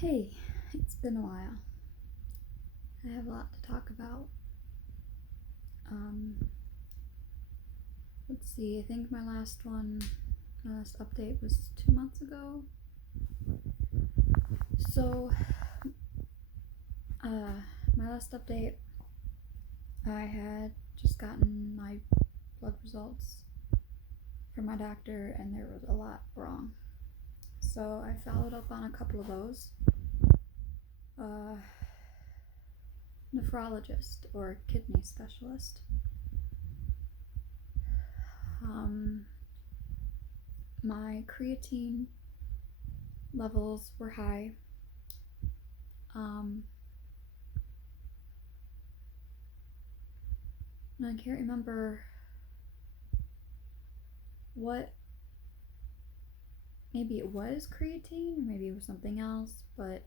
Hey, it's been a while. I have a lot to talk about. Um, let's see, I think my last update was 2 months ago. So, my last update, I had just gotten my blood results from my doctor, and there was a lot wrong. So, I followed up on a couple of those. Nephrologist or kidney specialist. My creatine levels were high. And I can't remember what, maybe it was creatine or maybe it was something else, but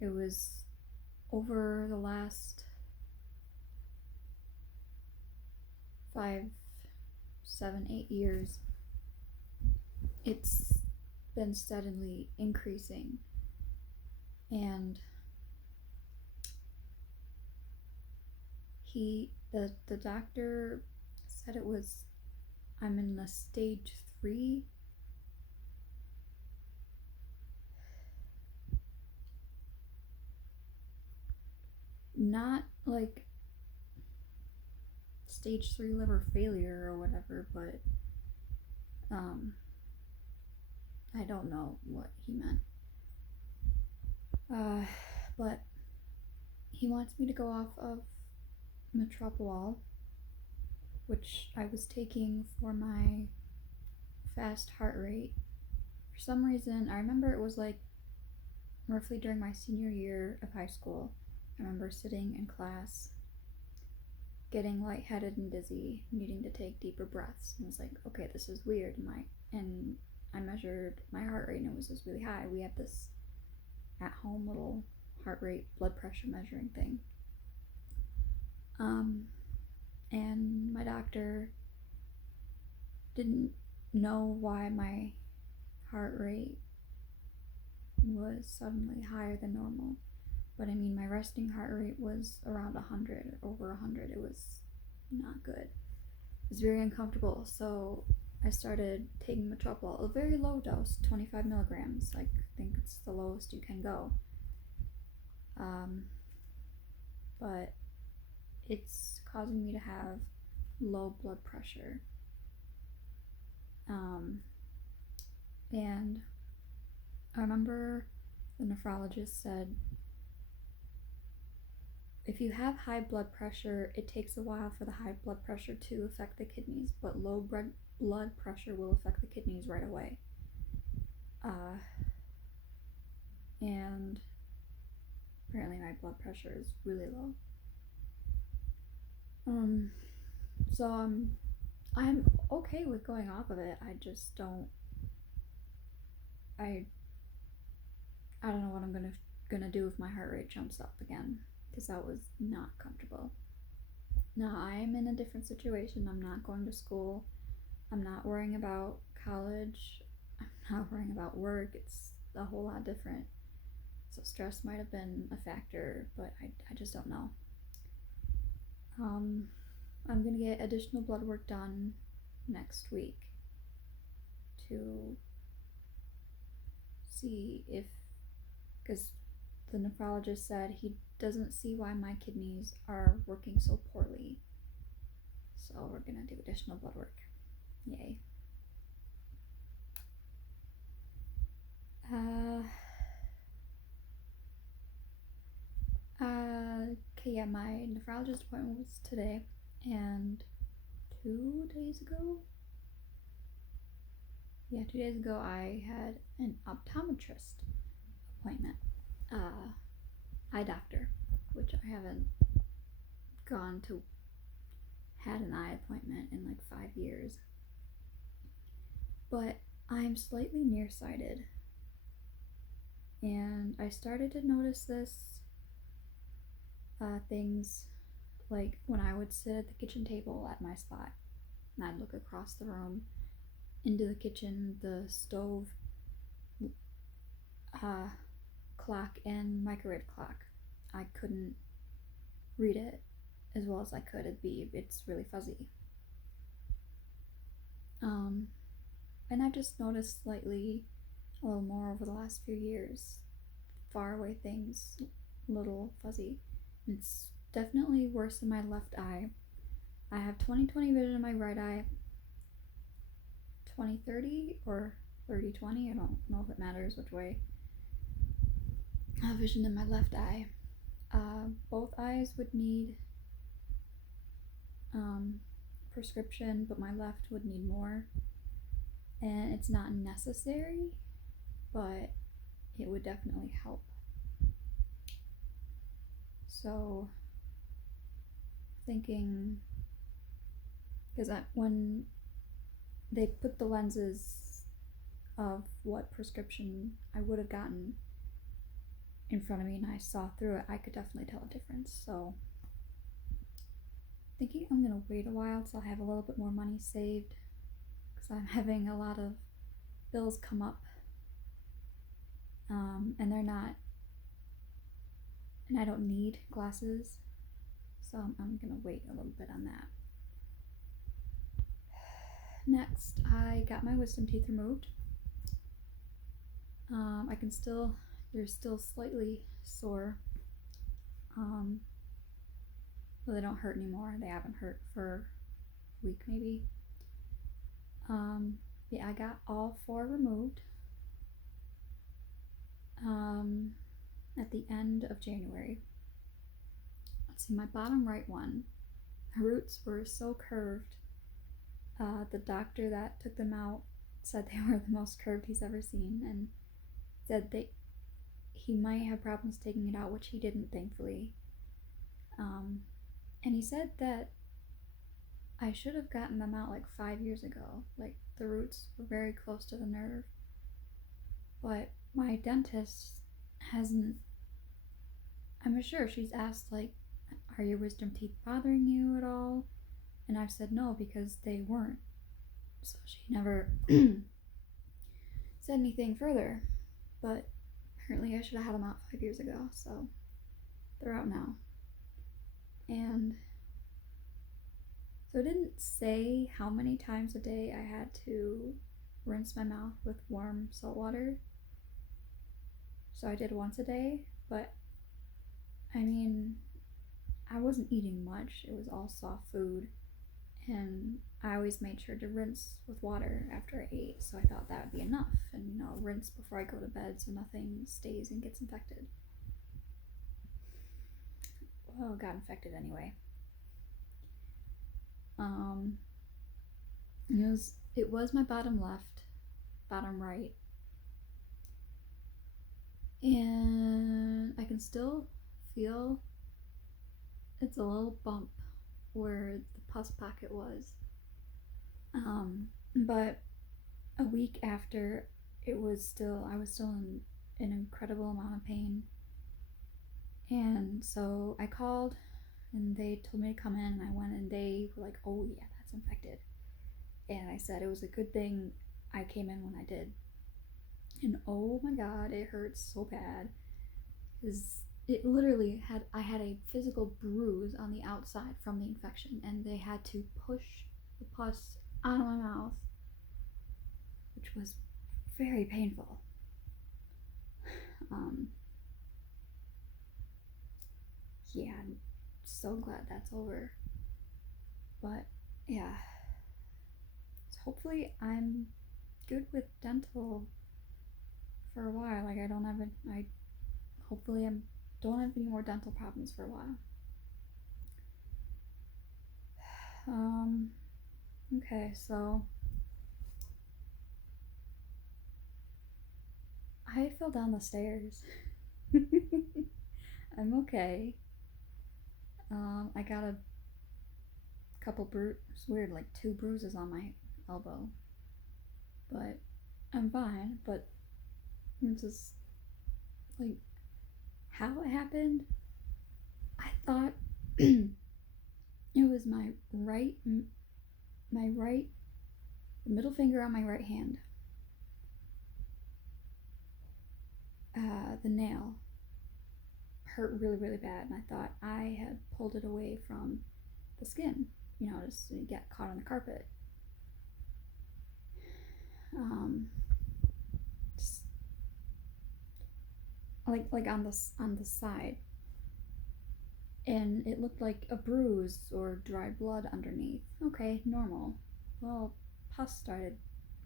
it was over the last 5, 7, 8 years, it's been steadily increasing. And the doctor said I'm in the stage 3. Not like stage 3 liver failure or whatever, but I don't know what he meant. But he wants me to go off of metoprolol, which I was taking for my fast heart rate. For some reason, I remember it was like roughly during my senior year of high school. I remember sitting in class, getting lightheaded and dizzy, needing to take deeper breaths. And I was like, okay, this is weird. And I measured my heart rate and it was just really high. We have this at-home little heart rate blood pressure measuring thing. And my doctor didn't know why my heart rate was suddenly higher than normal. But I mean, my resting heart rate was around 100, over 100. It was not good. It was very uncomfortable. So I started taking metoprolol, a very low dose, 25 milligrams. I think it's the lowest you can go. But it's causing me to have low blood pressure. And I remember the nephrologist said, if you have high blood pressure, it takes a while for the high blood pressure to affect the kidneys, but low blood pressure will affect the kidneys right away. And apparently my blood pressure is really low. So I'm okay with going off of it. I just don't. I don't know what I'm gonna do if my heart rate jumps up again, because that was not comfortable. Now I'm in a different situation. I'm not going to school. I'm not worrying about college. I'm not worrying about work. It's a whole lot different. So stress might have been a factor, but I just don't know. I'm gonna get additional blood work done next week to see if, because the nephrologist said he doesn't see why my kidneys are working so poorly. So we're gonna do additional blood work. Yay. Okay, yeah, my nephrologist appointment was today, and 2 days ago, I had an optometrist appointment, eye doctor, which I haven't had an eye appointment in like 5 years. But I'm slightly nearsighted, and I started to notice things like when I would sit at the kitchen table at my spot and I'd look across the room into the kitchen, the stove clock and microwave clock. I couldn't read it as well as I could. It's really fuzzy. And I've just noticed slightly a little more over the last few years. Far away things, little fuzzy. It's definitely worse in my left eye. I have 20/20 vision in my right eye, 20/30 or 30/20. I don't know if it matters which way. Vision in my left eye. Both eyes would need prescription, but my left would need more. And it's not necessary, but it would definitely help. So, thinking, because when they put the lenses of what prescription I would have gotten in front of me and I saw through it, I could definitely tell a difference. So, thinking I'm gonna wait a while till I have a little bit more money saved, because I'm having a lot of bills come up, and they're not, and I don't need glasses, so I'm gonna wait a little bit on that. Next, I got my wisdom teeth removed. I can still, they're still slightly sore, but they don't hurt anymore. They haven't hurt for a week maybe. Yeah, I got all 4 removed at the end of January. Let's see, my bottom right one, the roots were so curved. The doctor that took them out said they were the most curved he's ever seen, and said that he might have problems taking it out, which he didn't, thankfully. And he said that I should have gotten them out like 5 years ago. Like, the roots were very close to the nerve. But my dentist hasn't, I'm sure she's asked, like, are your wisdom teeth bothering you at all? And I've said no, because they weren't. So she never said anything further. But apparently I should have had them out 5 years ago, so they're out now. And so it didn't say how many times a day I had to rinse my mouth with warm salt water. So I did once a day, but I mean, I wasn't eating much. It was all soft food, and I always made sure to rinse with water after I ate, so I thought that would be enough. And, rinse before I go to bed so nothing stays and gets infected. Well, it got infected anyway. It was my bottom left, bottom right, and I can still feel it's a little bump where the pus pocket was. But a week after, I was still in an incredible amount of pain. And so I called, and they told me to come in, and I went, and they were like, oh yeah, that's infected. And I said it was a good thing I came in when I did. And oh my god, it hurts so bad. Because it literally I had a physical bruise on the outside from the infection, and they had to push the pus out of my mouth, which was very painful. Yeah, I'm so glad that's over. But yeah, so hopefully I'm good with dental for a while. Like, I don't have any more dental problems for a while. Okay, so I fell down the stairs. I'm okay. I got a couple it's weird, like 2 bruises on my elbow, but I'm fine. But it's just like how it happened. I thought it was my middle finger on my right hand. the nail hurt really, really bad, and I thought I had pulled it away from the skin, just to get caught on the carpet. Just like on the side, and it looked like a bruise or dried blood underneath. Okay, normal. Well, pus started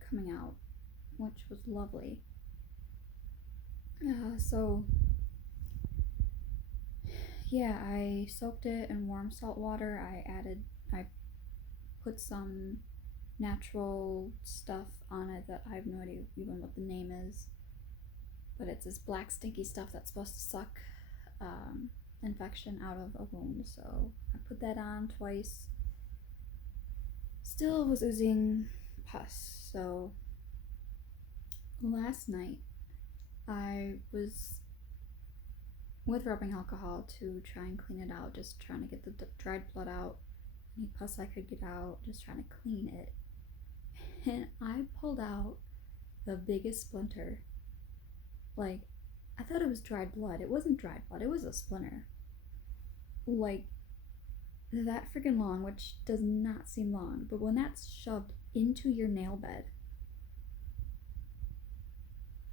coming out, which was lovely. So yeah, I soaked it in warm salt water. I put some natural stuff on it that I have no idea even what the name is, but it's this black stinky stuff that's supposed to suck infection out of a wound. So I put that on twice. Still was oozing pus. So last night I was with rubbing alcohol to try and clean it out, just trying to get the dried blood out, any pus I could get out, just trying to clean it. And I pulled out the biggest splinter. Like, I thought it was dried blood. It wasn't dried blood, it was a splinter. Like, that freaking long, which does not seem long, but when that's shoved into your nail bed.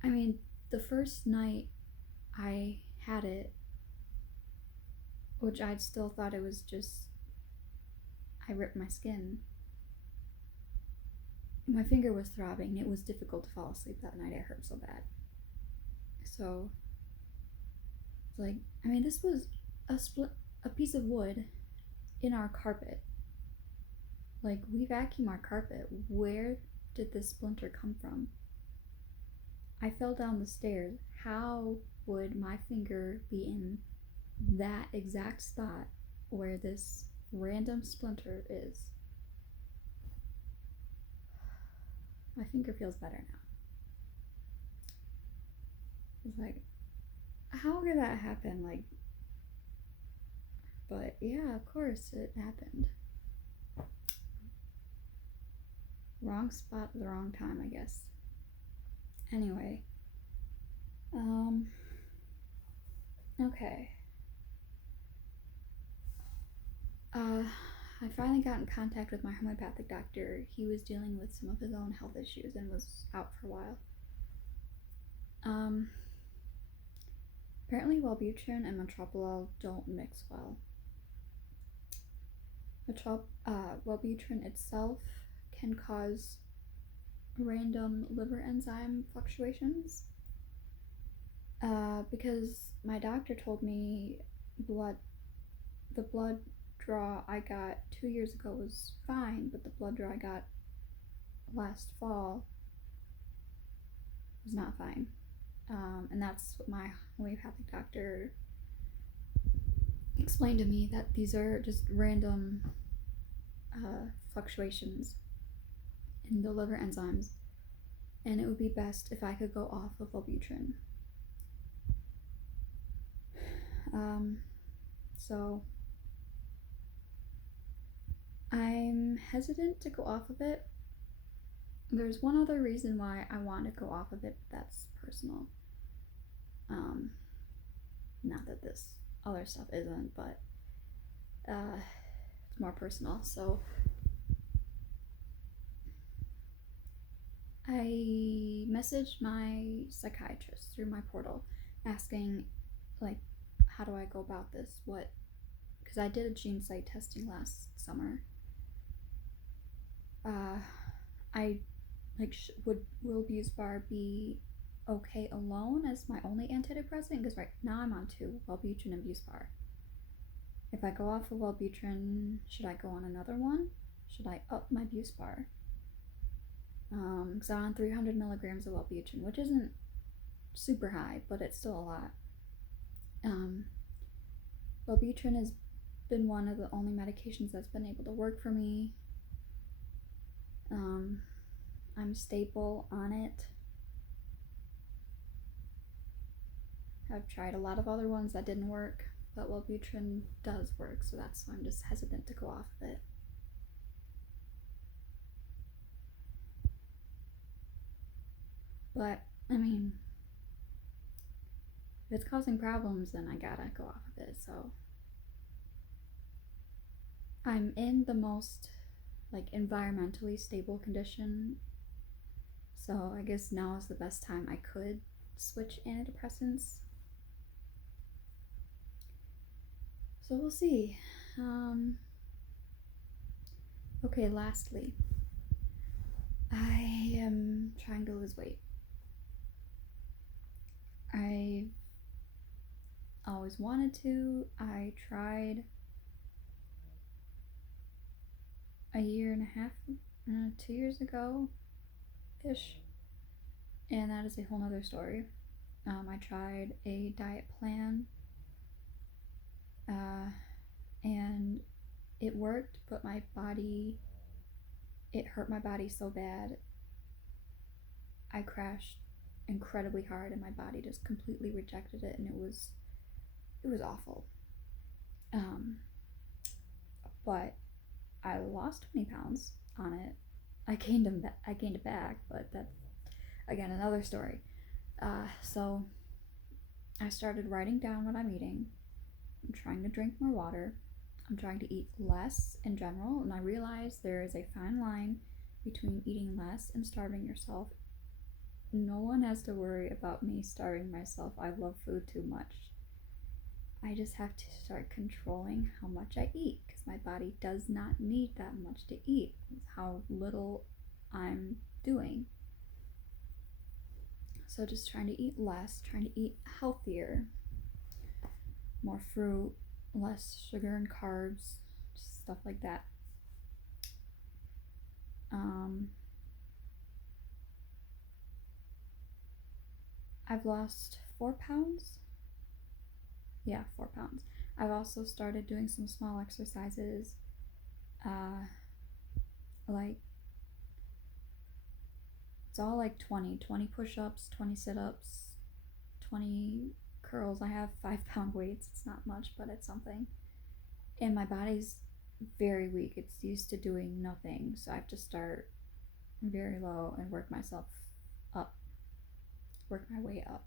I mean, the first night I had it, which I'd still thought it was just, I ripped my skin. My finger was throbbing. It was difficult to fall asleep that night. It hurt so bad. So, it's like, I mean, this was a piece of wood in our carpet. Like, we vacuum our carpet. Where did this splinter come from? I fell down the stairs. How would my finger be in that exact spot where this random splinter is? My finger feels better now. It's like, how could that happen? Like, but yeah, of course it happened. Wrong spot at the wrong time, I guess. Anyway, okay. I finally got in contact with my homeopathic doctor. He was dealing with some of his own health issues and was out for a while. Apparently Wellbutrin and metoprolol don't mix well. Wellbutrin itself can cause random liver enzyme fluctuations, because my doctor told me the blood draw I got 2 years ago was fine, but the blood draw I got last fall was not fine. And that's what my homeopathic doctor explained to me, that these are just random fluctuations in the liver enzymes, and it would be best if I could go off of Wellbutrin. So I'm hesitant to go off of it. There's one other reason why I want to go off of it, but that's personal. Not that this other stuff isn't, but it's more personal. So I messaged my psychiatrist through my portal asking, like, how do I go about this? What? Because I did a gene site testing last summer. Will Buspar be okay alone as my only antidepressant? Because right now I'm on 2, Wellbutrin and Buspar. If I go off of Wellbutrin, should I go on another one? Should I up my Buspar? Because I'm on 300 milligrams of Wellbutrin, which isn't super high, but it's still a lot. Wellbutrin has been one of the only medications that's been able to work for me. I'm stable on it. I've tried a lot of other ones that didn't work, but Wellbutrin does work, so that's why I'm just hesitant to go off of it. But, I mean, If it's causing problems, then I gotta go off of it. So I'm in the most like environmentally stable condition. So I guess now is the best time I could switch antidepressants. So we'll see. Okay, lastly, I am trying to lose weight. I always wanted to. I tried a year and a half, 2 years ago ish, and that is a whole nother story. I tried a diet plan, and it worked, but it hurt my body so bad. I crashed incredibly hard, and my body just completely rejected it, and it was awful. But I lost 20 pounds on it. I gained it back, but that's again another story. So I started writing down what I'm eating. I'm trying to drink more water. I'm trying to eat less in general, and I realize there is a fine line between eating less and starving yourself. No one has to worry about me starving myself. I love food too much. I just have to start controlling how much I eat because my body does not need that much to eat. It's how little I'm doing. So just trying to eat less, trying to eat healthier, more fruit, less sugar and carbs, just stuff like that. I've lost 4 pounds. Yeah, 4 pounds. I've also started doing some small exercises, like it's all like 20 push-ups, 20 sit-ups, 20 curls. I have 5 pound weights. It's not much, but it's something. And my body's very weak. It's used to doing nothing, so I have to start very low and work myself up, work my way up.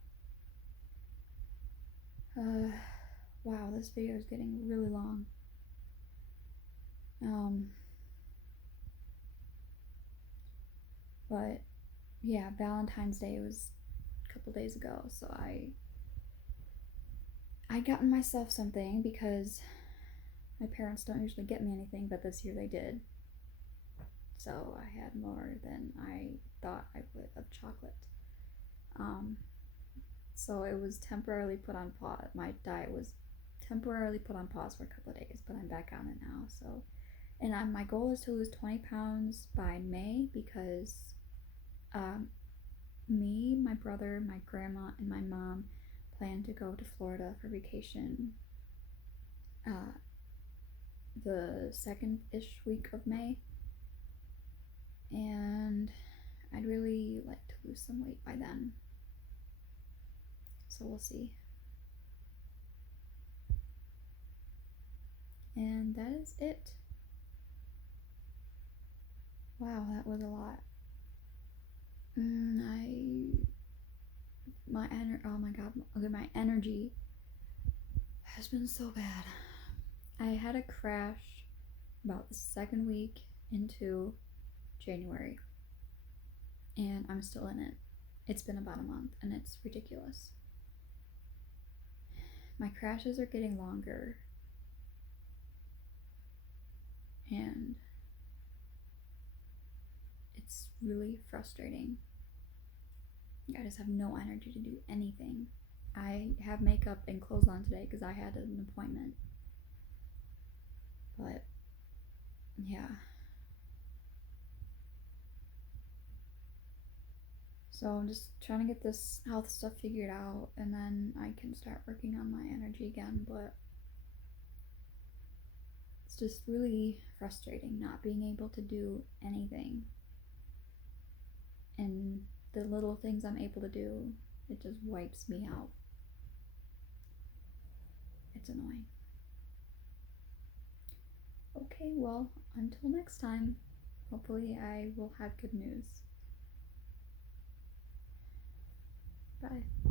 Wow, this video is getting really long. But yeah, Valentine's Day was a couple days ago, so I gotten myself something because my parents don't usually get me anything, but this year they did. So I had more than I thought I would of chocolate. So it was temporarily put on pause. My diet was temporarily put on pause for a couple of days, but I'm back on it now. So, and my goal is to lose 20 pounds by May because me, my brother, my grandma, and my mom plan to go to Florida for vacation the second-ish week of May. And I'd really like to lose some weight by then. So we'll see. And that is it. Wow, that was a lot. Oh my god, okay, my energy has been so bad. I had a crash about the second week into January, and I'm still in it. It's been about a month, and it's ridiculous. My crashes are getting longer, and it's really frustrating. I just have no energy to do anything. I have makeup and clothes on today because I had an appointment. But yeah. So I'm just trying to get this health stuff figured out, and then I can start working on my energy again. But it's just really frustrating not being able to do anything. And the little things I'm able to do, it just wipes me out. It's annoying. Okay, well, until next time, hopefully I will have good news. Bye.